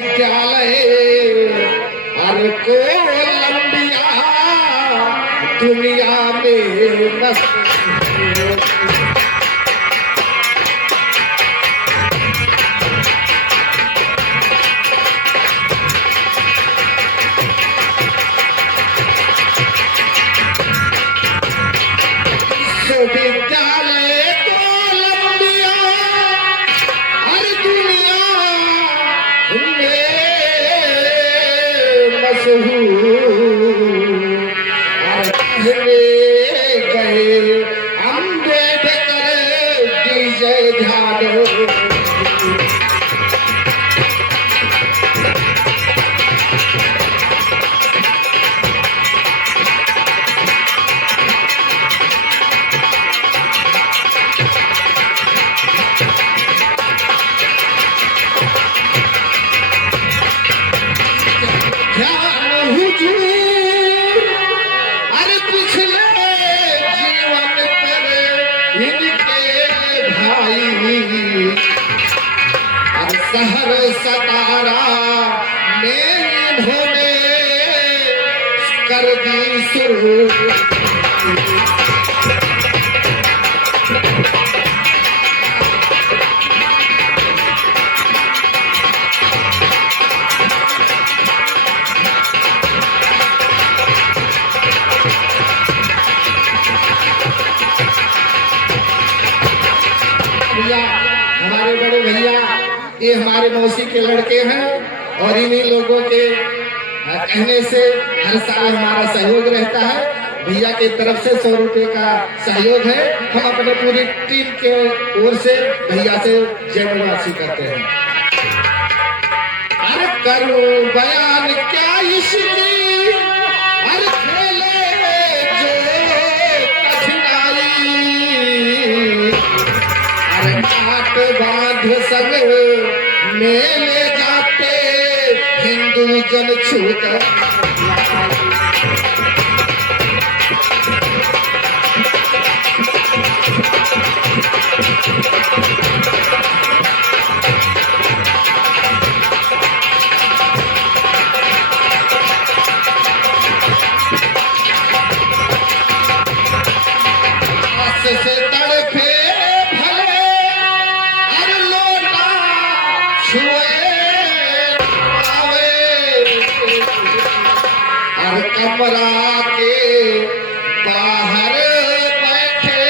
विद्यालय अरे कोलंबिया दुनिया में विश्वविद्यालय कोलंबिया हर दुनिया में मशहूर गए अम्बेडकर की जय ध्यान शहर सतारा में इन्होंने कर दी शुरू हमारे बड़े भैया ये हमारे मौसी के लड़के हैं और इन्हीं लोगों के कहने से हर साल हमारा सहयोग रहता है। भैया की तरफ से 100 रुपए का सहयोग है। हम अपने पूरी टीम के ओर से भैया से जय मनवासी करते हैं। अरे करो बयान क्या इसकी अरे खेले जो कठिनाई अरे काट बांध सब मेले जाते हिंदू जन छूट से तड़पे भले हर लोटा छुए हर कमरा के बाहर बैठे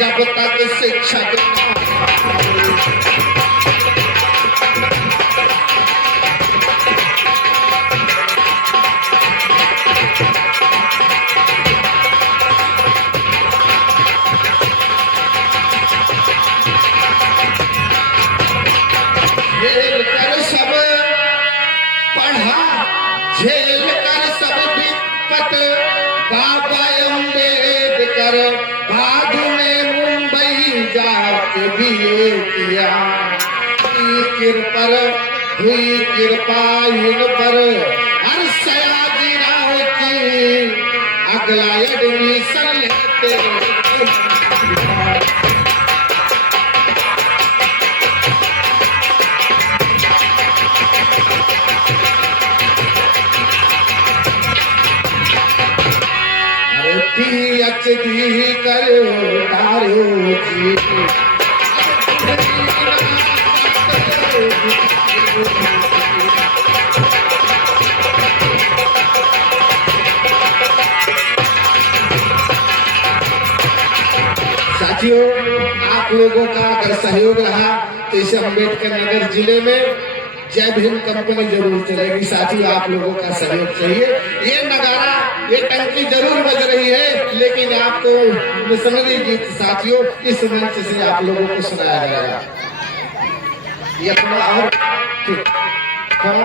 जब तक शिक्षक झेल कर सब पढ़ा झेल कर सब दिक्कत बाबा अम्बेडकर बाद में मुंबई जाके भी किया हुई कृपा इन पर हर सयाजीराव की अगला एडमिशन लेते PhD करो तारो जी साथियों आप लोगों का अगर सहयोग रहा तो इसे अम्बेडकर नगर जिले में जय भीम कंपनी जरूर चलेगी। साथियों आप लोगों का सहयोग चाहिए। ये नगारा ये टंकी जरूर बज रही है लेकिन आपको मिशनरी गीत साथियों इस मंच से आप लोगों को सुनाया जाएगा। ये अपना और